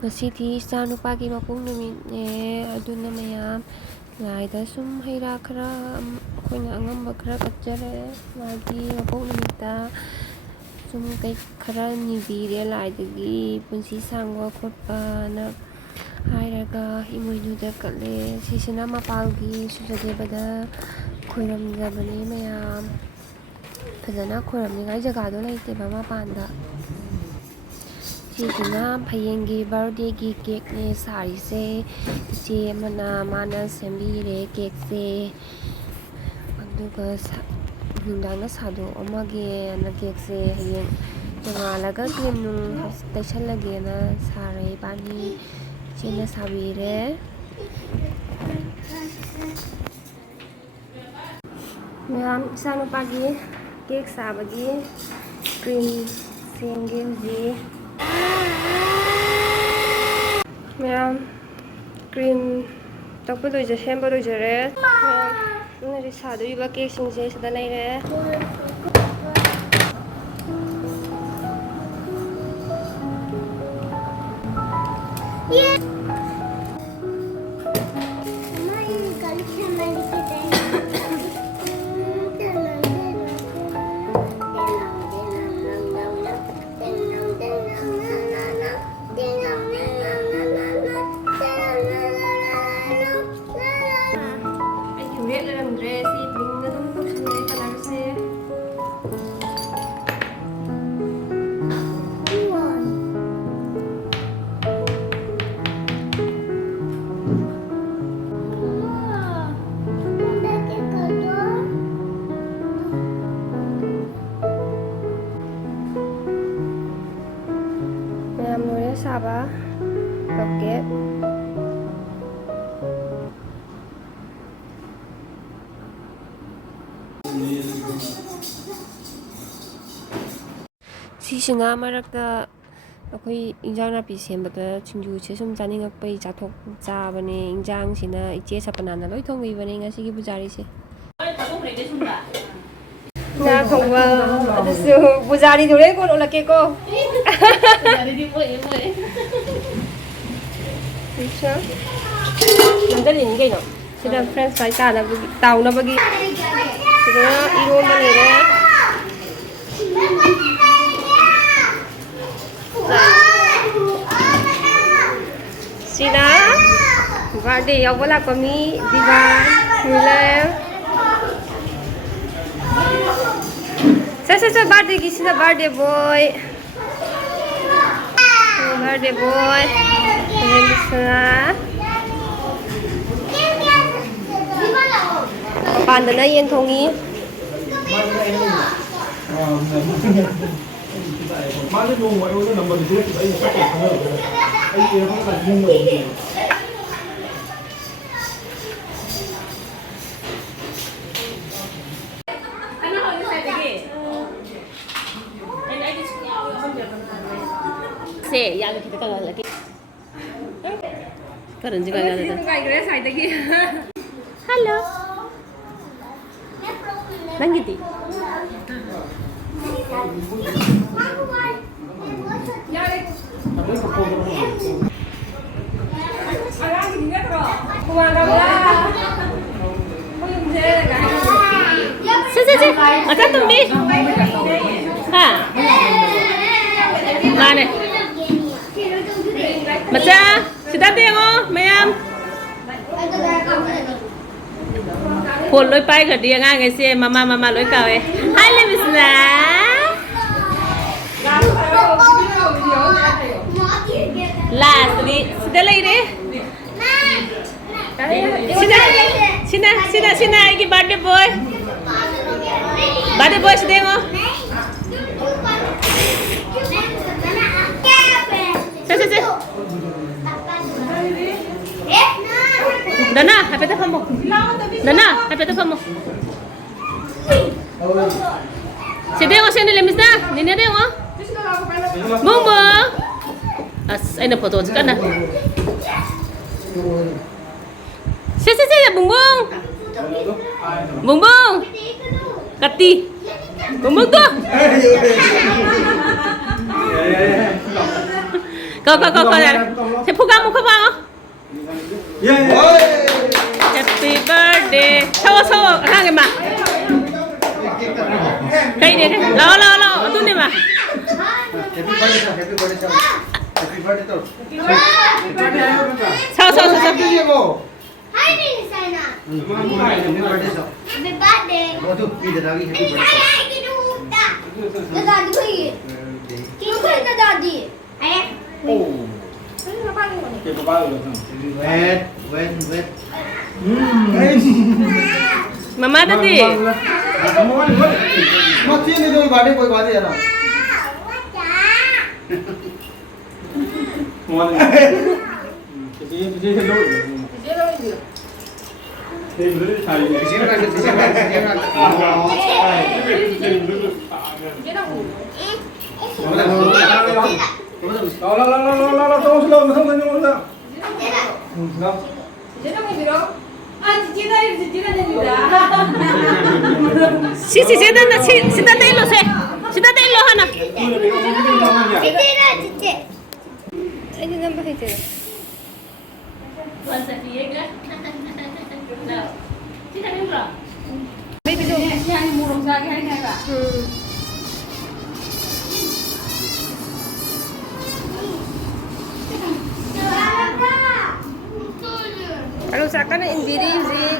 Ngasidi ꯏꯆꯥꯅꯨꯄꯥꯒꯤ ꯃꯄꯣꯛ ꯅꯨꯃꯤꯠꯅꯦ, ꯑꯗꯨꯅ ꯃꯌꯥꯝ ꯂꯥꯏꯗ ꯁꯨꯝ ꯍꯩ ꯔꯥ ꯈꯔ ꯑꯩꯈꯣꯏꯅ ꯑꯉꯝꯕ ꯈꯔ ꯀꯠꯆꯔꯦ. ꯃꯥꯒꯤ ꯃꯄꯣꯛ ꯅꯨꯃꯤꯠꯇ ꯁꯨꯝ ꯈꯔ ꯅꯤꯕꯤꯔꯦ ꯂꯥꯏꯗꯒꯤ ꯄꯨꯟꯁꯤ ꯁꯥꯡꯕ ꯈꯣꯠꯄꯅ ꯍꯥꯏꯔꯒ ꯏꯃꯣꯏꯅꯨꯗ ꯀꯠꯂꯦ. ꯁꯤꯁꯤꯅ ꯃꯄꯥꯜꯒꯤ ꯁꯨꯖꯗꯦꯕꯗ ꯈꯣꯏꯔꯝꯖꯕꯅꯦ ꯃꯌꯥꯝ. ꯐꯖꯅ ꯈꯣꯏꯔꯝꯅꯤꯉꯥꯏ ꯖꯒꯥꯗꯣ ꯂꯩꯇꯦꯕ ꯃꯄꯥꯟꯗ. ꯁꯤꯁꯤꯅ ꯍꯌꯦꯡꯒꯤ ꯕꯥꯔꯗꯦꯒꯤ ꯀꯦꯛꯅꯦ ꯁꯥꯔꯤꯁꯦ. ꯏꯆꯦ ꯑꯃꯅ ꯃꯥꯅ ꯁꯦꯝꯕꯤꯔꯦ ꯀꯦꯛꯁꯦ. ꯑꯗꯨꯒ ꯅꯨꯡꯗꯥꯡꯗ ꯁꯥꯗꯣꯛꯑꯝꯃꯒꯦꯅ ꯀꯦꯛꯁꯦ ꯍꯌꯦꯡ ꯅꯣꯡꯉꯥꯜꯂꯒ ꯀ꯭ꯔꯤꯝ ꯅꯨꯡ ꯇꯩꯁꯜꯂꯒꯦꯅ ꯁꯥꯔꯦ ꯏꯕꯥꯅꯤ. ꯏꯆꯦꯅ ꯁꯥꯕꯤꯔꯦ. ꯃꯌꯥꯝ ꯏꯆꯥꯅꯨꯄꯥꯒꯤ ꯀꯦꯛ ꯁꯥꯕꯒꯤ ꯀ꯭ꯔꯤꯝ ꯁꯦꯝꯒꯦ ꯍꯧꯖꯤꯛ. ꯃꯌꯥꯝ ꯀ꯭ꯔꯤꯝ ꯁꯦꯝꯕ ꯂꯣꯏꯖꯔꯦ. ꯃꯌꯥꯝ ꯍꯧꯖꯤꯛ ꯁꯥꯗꯣꯔꯤꯕ ꯀꯦꯛꯁꯤꯡꯁꯦ ꯁꯤꯗ ꯂꯩꯔꯦ. ꯔꯦꯠ ꯂꯩꯔꯝꯗ꯭ꯔꯦ. ꯁꯤ ꯄꯤꯡꯅ ꯑꯗꯨꯝ ꯇꯧꯁꯜꯂꯦ ꯀꯂꯔꯁꯦ. ꯃꯌꯥꯝ ꯂꯣꯏꯔꯦ ꯁꯥꯕ ꯀꯞꯀꯦꯛ. ꯁꯤꯁꯤꯅ ꯃꯔꯛꯇ ꯑꯩꯈꯣꯏ ꯏꯟꯖꯥꯡ ꯅꯥꯄꯤ ꯁꯦꯝꯕꯗ ꯁꯤꯡꯖꯨꯁꯦ ꯁꯨꯝ ꯆꯥꯅꯤꯡꯉꯛꯄꯩ ꯆꯥꯕꯅꯦ. ꯏꯟꯖꯥꯡꯁꯤꯅ ꯏꯆꯦ ꯁꯄꯅꯥꯅ ꯂꯣꯏ ꯊꯣꯡꯕꯤꯕꯅꯦ ꯉꯁꯤꯒꯤ ꯄꯨꯖꯥꯔꯤꯁꯦ. ꯉꯥ ꯊꯣꯡꯕ ꯑꯗꯨꯁꯨ ꯄꯨꯖꯥꯔꯤꯗꯨ ꯍꯣꯔꯦꯟ ꯀꯣꯟ ꯑꯣꯜꯂꯛꯀꯦꯀꯣ. ꯅꯝꯖꯜꯂꯤꯅꯤ ꯀꯩꯅꯣ. ꯁꯤꯗ ꯐ꯭ꯔꯦꯟꯆ ꯐ꯭ꯔꯥꯏ ꯇꯥꯎꯅꯕꯒꯤ. ꯁꯤꯗ ꯏꯔꯣꯟꯕ ꯂꯩꯔꯦ. ꯁꯤꯅ ꯕꯥꯔꯗꯦ ꯌꯥꯎꯕ ꯂꯥꯛꯄ ꯃꯤ ꯗꯤꯚꯥꯟ ꯃꯤꯂꯔ. ꯁꯦ ꯕꯥꯔꯗꯦꯒꯤꯁꯤꯅ ꯕꯥꯔꯗꯦ ꯕꯣꯏ. ꯕꯥꯔꯗꯦ ꯕꯣꯏ. ꯃꯄꯥꯟꯗꯅ ꯌꯦꯟ ꯊꯣꯡꯉꯤ. ꯁꯦ ꯌꯥꯝꯅ ꯈꯤꯇ ꯀꯪꯍꯜꯂꯒꯦ. ꯀꯔꯟꯁꯤ ꯀꯥꯏꯗꯒꯤ. ꯍꯜꯂꯣ. ꯅꯪꯒꯤꯗꯤ 세 아까 똥비 하 마네 맞자 시다대요 매암 폰 lối bay cả đi ngang cái xe mama lối cào ấy hai lên bisna là sida lấy đi sida cái birthday boy sida ngo se Dana, happy to come. Dana, happy to come. Sini sini lemis na, nini ada ngo. Bung bung. As, ini foto juga na. Se bung bung. Bung bung. Kati. Bung bung tu. Go. Sẽ phụ găng một khóc vào. Happy birthday. Sao hai người mà. Đây đi. Lo. Tu đi mà. Sao. Hai din sana. Happy birthday. Happy birthday. Daddy ko yun. Kino ko yung daddy? Ayan. Wet. Mama tadi. Mati ni tu bade koi bade ya na. Si sida tayo se. Sida tayo hana. Titi. Ini nambah itu. Masa dia kan? Sida tayo bro. Baby do. Yang murung sa akin ka. Kalau seakan indiri sih.